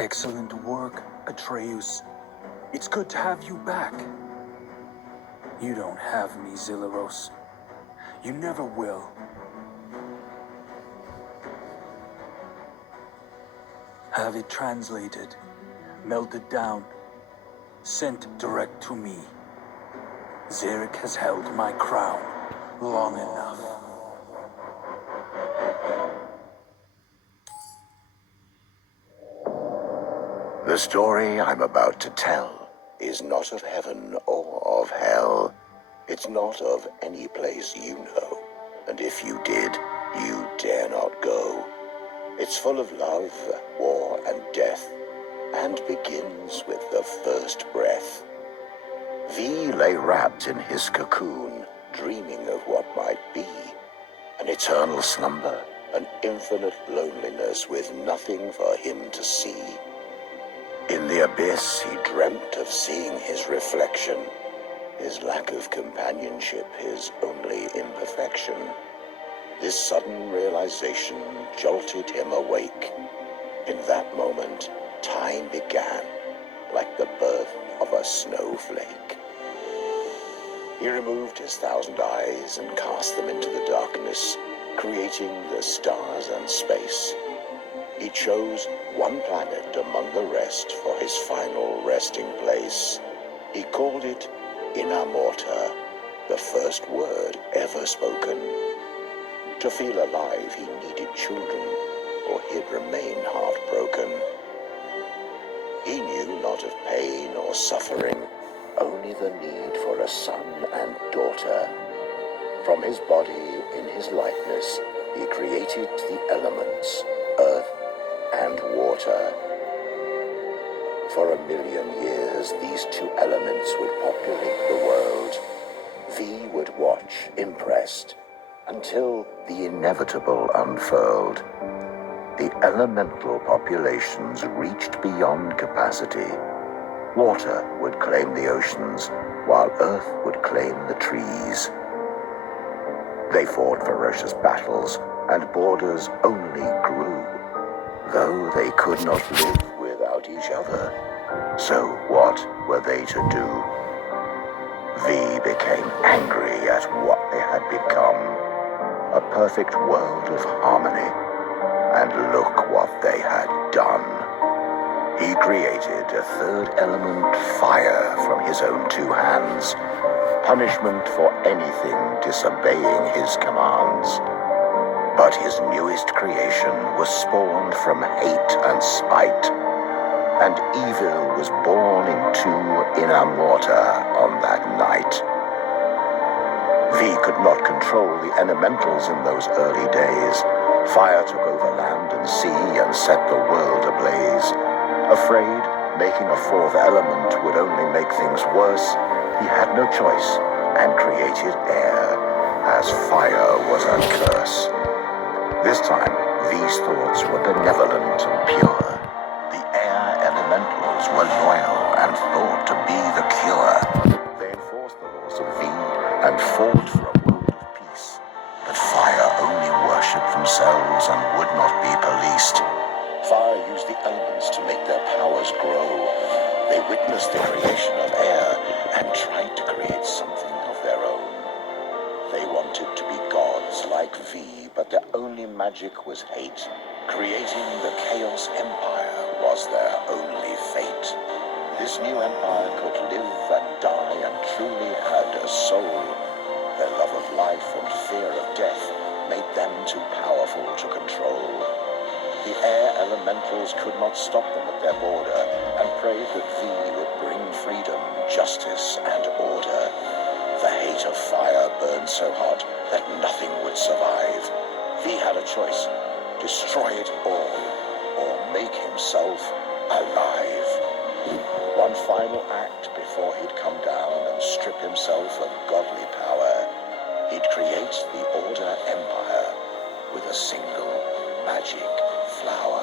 Excellent work, Atreus. It's good to have you back. You don't have me, Zilliros. You never will. Have it translated, melted down, sent direct to me. Xeric has held my crown long enough. The story I'm about to tell is not of heaven or of hell. It's not of any place you know, and if you did, you dare not go. It's full of love, war, and death, and begins with the first breath. V lay wrapped in his cocoon, dreaming of what might be. An eternal slumber, an infinite loneliness with nothing for him to see. In the abyss, he dreamt of seeing his reflection, his lack of companionship, his only imperfection. This sudden realization jolted him awake. In that moment, time began, like the birth of a snowflake. He removed his 1,000 eyes and cast them into the darkness, creating the stars and space. He chose one planet among the rest for his final resting place. He called it Inamorta, the first word ever spoken. To feel alive, he needed children, or he'd remain heartbroken. He knew not of pain or suffering, only the need for a son and daughter. From his body, in his likeness, he created the elements, earth and water. For 1,000,000 years, these two elements would populate the world. V would watch, impressed, until the inevitable unfurled. The elemental populations reached beyond capacity. Water would claim the oceans, while Earth would claim the trees. They fought ferocious battles, and borders only grew, though they could not live without each other. So what were they to do? V became angry at what they had become, a perfect world of harmony. And look what they had done. He created a third element, fire, from his own 2 hands, punishment for anything disobeying his commands. But his newest creation was spawned from hate and spite, and evil was born into Inamorta on that night. V could not control the elementals in those early days. Fire took over land and sea and set the world ablaze. Afraid making a 4th element would only make things worse, he had no choice and created air, as fire was a curse. This time, these thoughts were benevolent and pure. The air elementals were loyal and thought to be the cure. They enforced the laws of V and fought for a world of peace. But fire only worshipped themselves and would not be policed. Fire used the elements to make their powers grow. They witnessed the creation of air and tried to create something of their own. They wanted to be gods like V, but their only magic was hate. Creating the Chaos Empire was their only fate. This new empire could live and die and truly had a soul. Their love of life and fear of death made them too powerful to control. The air elementals could not stop them at their border and prayed that V would bring freedom, justice, and order. The hate of fire burned so hot that nothing would survive. V had a choice: destroy it all, or make himself alive. One final act before he'd come down and strip himself of godly power, he'd create the Order Empire with a single magic flower.